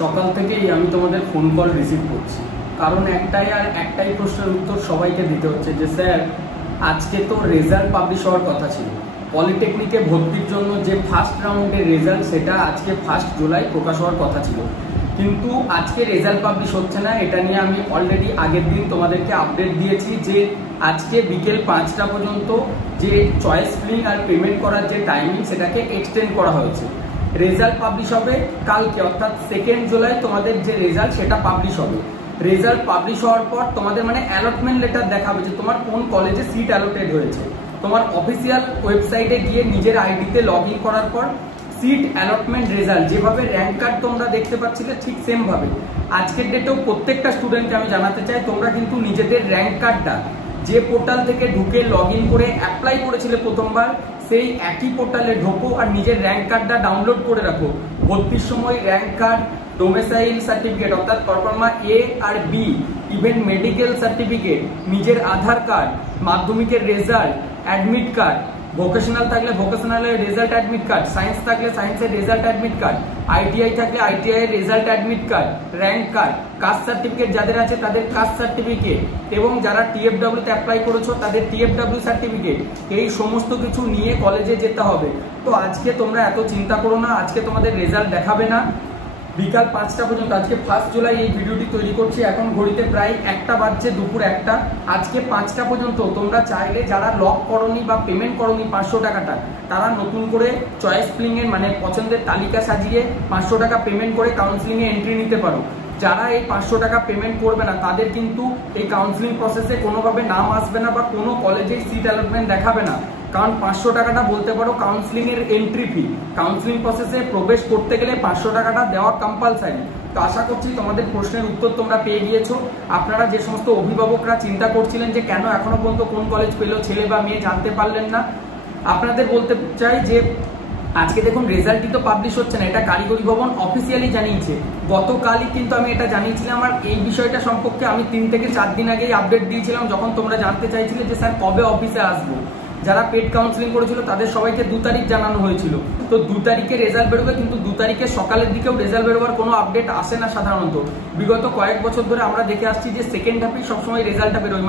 সকাল থেকেই আমি তোমাদের ফোন কল রিসিভ করছি, কারণ একটাই প্রশ্নের উত্তর সবাইকে দিতে হচ্ছে যে স্যার আজকে তো রেজাল্ট পাবলিশ হওয়ার কথা ছিল, পলিটেকনিকে ভর্তির জন্য যে ফার্স্ট রাউন্ডের রেজাল্ট সেটা আজকে 1 জুলাই প্রকাশ হওয়ার কথা ছিল, কিন্তু আজকে রেজাল্ট পাবলিশ হচ্ছে না। এটা নিয়ে আমি অলরেডি আগের দিন তোমাদেরকে আপডেট দিয়েছি যে আজকে বিকেল 5টা পর্যন্ত যে চয়েস ফিলিং আর পেমেন্ট করার যে টাইমিং সেটাকে এক্সটেন্ড করা হয়েছে। রেজাল্ট পাবলিশ হবে কালকে, অর্থাৎ 2 জুলাই তোমাদের যে রেজাল্ট সেটা পাবলিশ হবে। রেজাল্ট পাবলিশ হওয়ার পর তোমাদের অ্যালটমেন্ট লেটার দেখাবে যে তোমার কোন কলেজে সিট অ্যালোটেড হয়েছে। তোমার অফিসিয়াল ওয়েবসাইটে গিয়ে নিজের আইডিতে লগ ইন করার পর সিট অ্যালটমেন্ট রেজাল্ট, যেভাবে র্যাঙ্ক কার্ড তোমরা দেখতে পাচ্ছিলে ঠিক সেম ভাবে আজকের ডেটেও প্রত্যেকটা স্টুডেন্টকে আমি জানাতে চাই তোমরা কিন্তু নিজেদের র্যাঙ্ক কার্ডটা যে পোর্টাল থেকে ঢুকে লগ ইন করে অ্যাপ্লাই করেছিলে প্রথমবার সেই একই পোর্টালে ঢোকো আর নিজের র্যাঙ্ক কার্ডটা ডাউনলোড করে রাখো। ভর্তির সময় র্যাঙ্ক কার্ড, ডোমেসাইল সার্টিফিকেট অর্থাৎ পারফর্মা এ আর বি, ইভেন মেডিকেল সার্টিফিকেট, নিজের আধার কার্ড, মাধ্যমিকের রেজাল্ট, অ্যাডমিট কার্ড, ভোকেশনাল থাকলে ভোকেশনালের রেজাল্ট অ্যাডমিট কার্ড, সায়েন্স থাকলে সায়েন্সের রেজাল্ট অ্যাডমিট কার্ড, আইটিআই থাকলে আইটিআই এর result admit card, rank card, caste certificate যাদের আছে তাদের কাস্ট সার্টিফিকেট, এবং যারা টিএফডব্লিউ তে অ্যাপ্লাই করেছো তাদের টিএফডব্লিউ সার্টিফিকেট, এই সমস্ত কিছু নিয়ে কলেজে যেতে হবে। তো আজকে তোমরা এত চিন্তা করো না, আজকে তোমাদের রেজাল্ট দেখাবে না বিকাল 5টা পর্যন্ত। আজকে 1 জুলাই এই ভিডিওটি তৈরি করছি, এখন ঘড়িতে প্রায় 1টা বাজছে, দুপুর 1টা। আজকে 5টা পর্যন্ত তোমরা চাইলে যারা লক করনি বা পেমেন্ট করনি 500 টাকাটা, তারা নতুন করে চয়েস ফিলিং এর পছন্দের তালিকা সাজিয়ে 500 টাকা পেমেন্ট করে কাউন্সিলিং এ এন্ট্রি নিতে পারো। যারা এই 500 টাকা পেমেন্ট করবে না তাদের কিন্তু এই কাউন্সিলিং প্রসেসে কোনোভাবে নাম আসবে না বা কোনো কলেজেই সিট অ্যালটমেন্ট দেখাবে না, কারণ 500 টাকাটা বলতে পারো কাউন্সিলিং এর এন্ট্রি ফি। কাউন্সিলিং প্রসেসে প্রবেশ করতে গেলে 500 টাকাটা দেওয়া কম্পালসারি। তো আশা করছি তোমাদের প্রশ্নের উত্তর তোমরা পেয়ে গিয়েছো। আপনারা যে সমস্ত অভিভাবকরা চিন্তা করছিলেন যে কেন এখনো পর্যন্ত কোন কলেজ পেলো ছেলে বা মেয়ে জানতে পারলেন না, আপনাদের বলতে চাই যে আজকে দেখুন রেজাল্টই তো পাবলিশ হচ্ছে না, এটা কারিগরি ভবন অফিসিয়ালি জানিয়েছে। গতকালই কিন্তু আমি এটা জানিয়েছিলাম, আর এই বিষয়টা সম্পর্কে আমি 3 থেকে 4 দিন আগেই আপডেট দিয়েছিলাম, যখন তোমরা জানতে চাইছিলে যে স্যার কবে অফিসে আসবো। যারা পেড কাউন্সিলিং করেছিল তাদের সবাইকে 2 তারিখ জানানো হয়েছিল। তো 2 তারিখে রেজাল্ট বেরোবে, কিন্তু 2 তারিখে সকালের দিকেও রেজাল্ট বেরোবার কোনো আপডেট আসে না সাধারণত। বিগত কয়েক বছর ধরে আমরা দেখে আসছি যে সেকেন্ড হাফেই সবসময় রেজাল্টটা বেরোয়,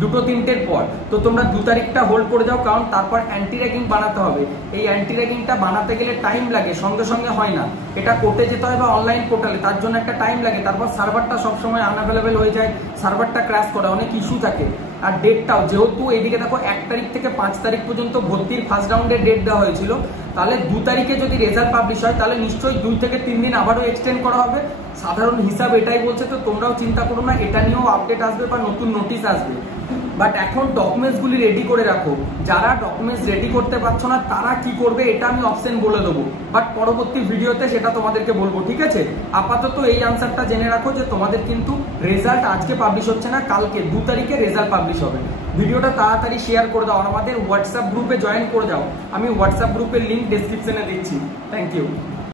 2-3টের পর। তো তোমরা 2 তারিখটা হোল্ড করে যাও, কারণ তারপর অ্যান্টি র্যাগিং বানাতে হবে। এই অ্যান্টি র্যাগিংটা বানাতে গেলে টাইম লাগে, সঙ্গে সঙ্গে হয় না। এটা কোর্টে যেতে হয় বা অনলাইন পোর্টালে, তার জন্য একটা টাইম লাগে। তারপর সার্ভারটা সবসময় আনঅ্যাভেলেবেল হয়ে যায়, সার্ভারটা ক্র্যাশ করে, অনেক ইস্যু থাকে। আর ডেটটাও যেহেতু এইদিকে দেখো 1 তারিখ থেকে 5 তারিখ পর্যন্ত ভর্তির ফার্স্ট রাউন্ডের ডেট দেওয়া হয়েছিল, তাহলে 2 তারিখে যদি রেজাল্ট পাবলিশ হয় তাহলে নিশ্চয়ই 2 থেকে 3 দিন আবারও এক্সটেন্ড করা হবে। সাধারণ হিসাব এটাই বলছে। তো তোমরাও চিন্তা করো না, এটা নিয়েও আপডেট আসবে বা নতুন নোটিশ আসবে। বাট এখন ডকুমেন্টসগুলি রেডি করে রাখো। যারা ডকুমেন্টস রেডি করতে পারছো না তারা কি করবে এটা আমি অপশন বলে দেবো, বাট পরবর্তী ভিডিওতে সেটা তোমাদেরকে বলবো, ঠিক আছে? আপাতত এই আনসারটা জেনে রাখো যে তোমাদের কিন্তু রেজাল্ট আজকে পাবলিশ হচ্ছে না, কালকে 2 তারিখে রেজাল্ট পাবলিশ হবে। ভিডিওটা তাড়াতাড়ি শেয়ার করে দাও আর আমাদের হোয়াটসঅ্যাপ গ্রুপে জয়েন করে যাও। আমি হোয়াটসঅ্যাপ গ্রুপের লিঙ্ক ডেসক্রিপশনে দিচ্ছি। Thank you.